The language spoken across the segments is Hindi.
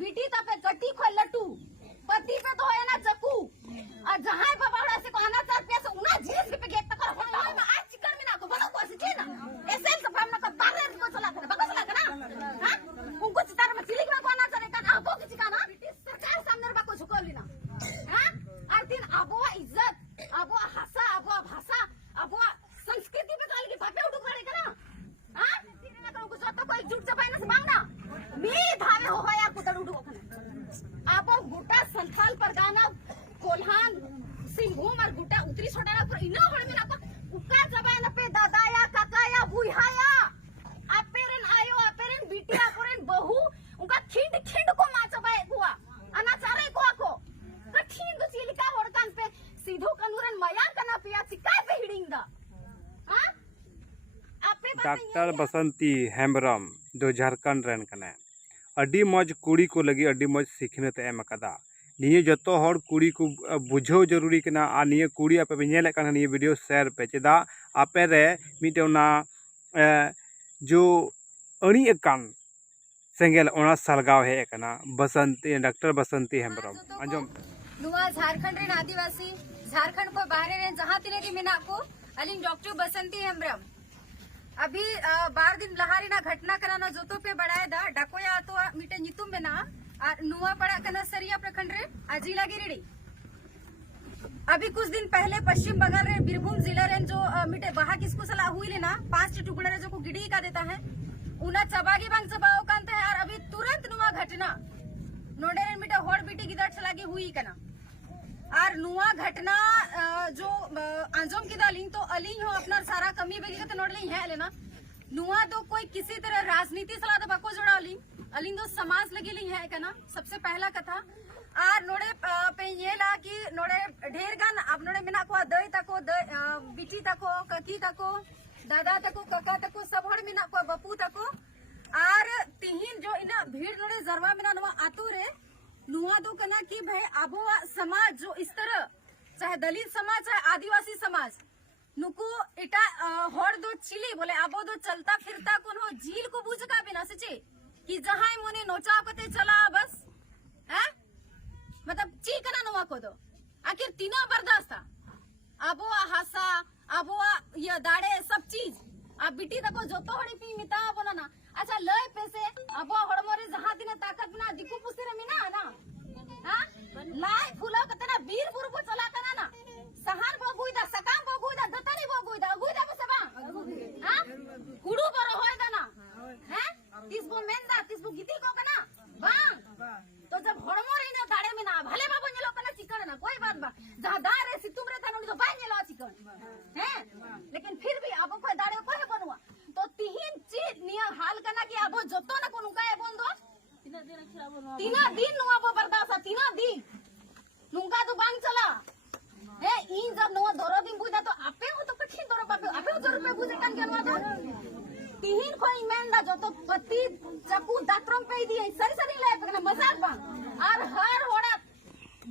बेटी तपे कटी खो लट्टू पति पे तो है ना चक्कू और जहां बाबा से को आना चार पैसे उना झेस पे गेट तक हो ना आज चिकन में ना को बनो को से ना ऐसे सब हम ना का तारे को चला कर बको चला कर ना हां उनको चितार में चिलिक में को आना चाहे का आबो की चिकाना सरकार सामने बको झुको लेना हां और दिन आबो इज्जत आबो भाषा आबो भाषा आबो संस्कृति पे काल की भापे उठो करे का ना हां ना करो को तो कोई झूठ से फाइनेंस मांगना मी धावे हो गया कुतड़ उठो आबो गुटा संथाल परगाना कोल्हान सिंहभूम और गुटा उत्तरी छोटाना पर इनो हड़ में ना उका जबान पे दादा या काका या बुढ़ाया अपेरन आयो अपेरन बिटिया अपेरन बहू उनका खिंड खिंड को माचबाए कुआ अनाचारे को कठिन दो चिलिका होड़कान पे सीधो कनुरन मया कना पिया चिका पे हिडिंदा हां डॉक्टर बसंती हेम्ब्रम दो झारखंड रेन कने अडी मज कुड़ी को लगी अडी मज सिखनत एम कदा निये जतो हर कुड़ी को बुझो जरूरी कना आ निये कुड़ी आपे पे नेले कना निये वीडियो शेयर पे चेदा आपे रे मिटेना जो अणी एकान सेंगेल ओना सलगाव हे कना बसंती डॉक्टर बसंती हेम्ब्रम अंजम नुआ झारखंड रे आदिवासी झारखंड को बाहर रे जहां तिने की मेना को अलिंग डॉक्टर बसंती हेम्ब्रम अभी 12 दिन लहारी ना घटना कराना जोतो पे बढ़ाए दा डकोया तो मिटे नितुम में ना नुआ पड़ा कना सरिया प्रखंड रे अजिला गिरिडी अभी कुछ दिन पहले पश्चिम बंगाल रे बीरभूम जिला रे जो मिटे बहा किसको सलाह हुई ले ना 5 टुकड़े रे जो को गिडी का देता है उना चबागी बांग चबाओ कांते है और अभी तुरंत नुआ घटना नोडे रे मिटे होड़ बीटी गिदड़ चलागी हुई कना और नुआ घटना जो आंजोम की दालिंग तो अलिंग हो अपना सारा कमी बेगी तो नोडलिंग है लेना नुआ तो कोई किसी तरह राजनीति सलाह तो बको जोड़ा अलिंग तो समाज लगी लिंग है कना सबसे पहला कथा और नोडे पे ये ला कि नोडे ढेर गान अब नोडे मिना को दई तको बिटी तको ककी तको दादा तको काका तको सब हड़ मिना को बपू तको और तिहिन जो इना भीड़ नोडे जरवा मिना नुआ आतु रे नुआ दो कना कि भाई आबोवा समाज जो इस तरह चाहे दलित समाज चाहे आदिवासी समाज नुको इटा होड़ दो चिली बोले आबो दो चलता फिरता कौन हो झील को बुझ का बिना सचे कि जहां मोने नोचा कते चला बस है मतलब ची कना नुआ को दो आखिर तीनों बर्दाश्त आबोवा हासा आबोवा ये दाड़े सब चीज आप बिटी तको जोतो हड़ी पी मिता बोला ना अच्छा लय पैसे अब हड़मरे जहां दिने ताकत बिना दिकु पुसी रे मिना ना हां लाई फूलो कतना वीर बुरबो चला कना ना सहान बगुइदा सकाम बगुइदा दतरी बगुइदा अगुइदा बसबा हां कुडू बरो होय दाना हैं तिसबो मेंदा तिसबो गीती को कना बांग तो जब हड़मरे ने दाड़े मिना भले बाबू ने लोग कना चिकन ना कोई बात बा जहां दारे से तुमरे तनु तो बाई ने लो चिकन हैं लेकिन फिर भी अब कोई दाड़े कोई बनवा तो तीन चीज निया हाल करना कि अब जोतो ना कोन उकाए बोंदो तीना दिन नुआ बो बर्दाश्त तीना दिन नुंगा तो बांग चला हे इन जब नो दोरो दिन बुदा तो आपे हो तो कठिन दोरो पापे आपे जोर पे बुझे कान केनवा तो तीन को इमेंदा जो तो पति चकू दात्रम पे दी सरी सरी ले पकना मजाक बा और हर होड़ा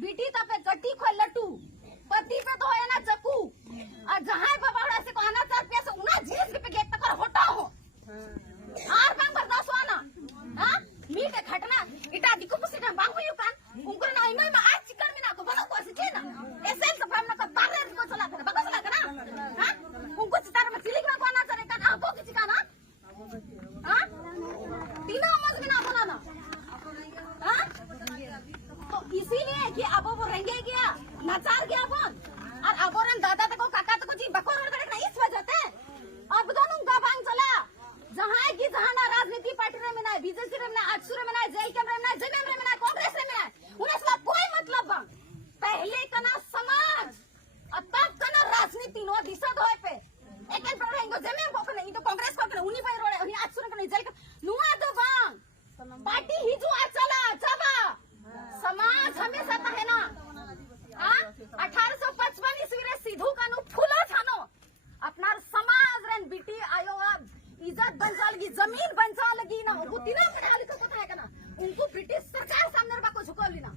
बीटी तपे कटी खो लट्टू पति पे तो है ना चकू और जहां बाबा से को आना चार पैसे उना झेस पे गेट तक होटा हो आर बांग बर्दाश्त वाना हां मीट घटना इटा दिको पुसिटा बांग हुई कान उनको ना इनो में आज चिकन में ना को बनो को से ना ऐसे सब हम ना का तारे को चला कर बको चला कर हां उनको चितार में चिलिक ना को आना चाहे कान आपो की चिकाना हां तीना मज में ना बनाना हां तो इसीलिए कि अब वो रंगे गया नाचार गया बोल और अबोरन दादा तको काका तको जी बको रोड करे ना इस वजह से अब दोनों का बांग चला जहां की जहां ना राजनीति पार्टी रे में ना बीजेपी रे में ना आजसू रे में ना जेल के में ना जमीन रे में ना कांग्रेस रे में ना उन्हें सब कोई मतलब बा पहले कना समाज और तब कना राजनीति नो दिशा होए पे एक एक पर रहेंगे जमीन को नहीं तो कांग्रेस को नहीं उन्हीं पे रोड़े उन्हीं आजसू रे में जेल नुआ दो बांग पार्टी ही जो चला चबा समाज हमेशा था है ना हां 1855 ईस्वी रे सिद्धू कानू फूला छानो अपना समाज रेन बिटी आयो इज्जत बंचा लगी जमीन बंचा लगी ना वो तीनों पढ़ा लिखा पता है ना उनको ब्रिटिश सरकार सामने बा को झुको लेना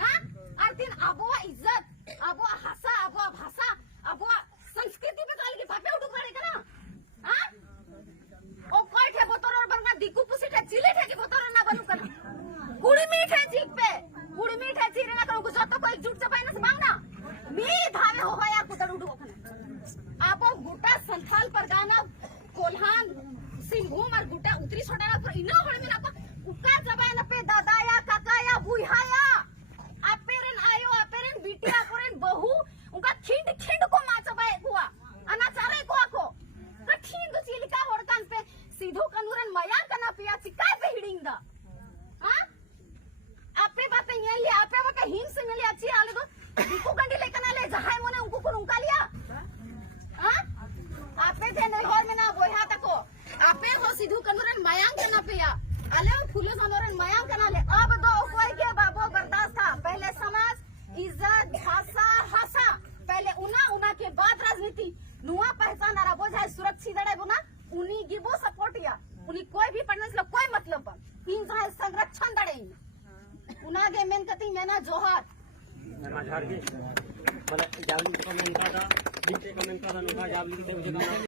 हां और दिन आबो इज्जत आबो भाषा आबो भाषा आबो संस्कृति पे काल की भापे उठो करे ना हां ओ कोई ठे बोतरो बनगा दिकु पुसी ठे चिले ठे की बोतरो ना बनू कना कुड़ी मीठ है चीक पे कुड़ी मीठ है चीरे ना करो जो तो कोई एकजुट से पाइना से मांगना मी धावे हो या कुतड़ उडू खने आपो गुटा संथाल परगाना कोल्हान सिंहभूम और गुटा उत्तरी छोटाना पर इना होड़ में ना उका जबान पे दादा या काका या बुढ़ाया अपेरन आयो अपेरन बिटिया अपेरन बहू उनका खिंड खिंड को माचबाए कुआ अनाचारे को कठिन दो चिलिका होड़कान पे सीधो कनुरन मया कना पिया चिकाय पे हिडिंग दा हां आपे बाते ये ले आपे बाते हिम से मिले अच्छी आले को दिकु गंडी लेकना ले जहाय मोने उनको को उनका लिया हां आपे थे नहीं घर में ना बोया तको आपे हो सीधो कनुरन मयांग कना पिया अले फुले कनुरन मयांग कना ले अब दो कोई के बाबो बर्दाश्त था पहले समाज इज्जत भाषा हंसा पहले उना के बाद राजनीति नुआ पहचान आ बोझाय सुरक्षित दड़े बुना उनी गिबो सपोर्ट या उनी कोई भी पढ़ने से कोई मतलब इन जहां संरक्षण दड़े उना गे मेन कती मेना जोहार झाड़ के मतलब जावली को मेन का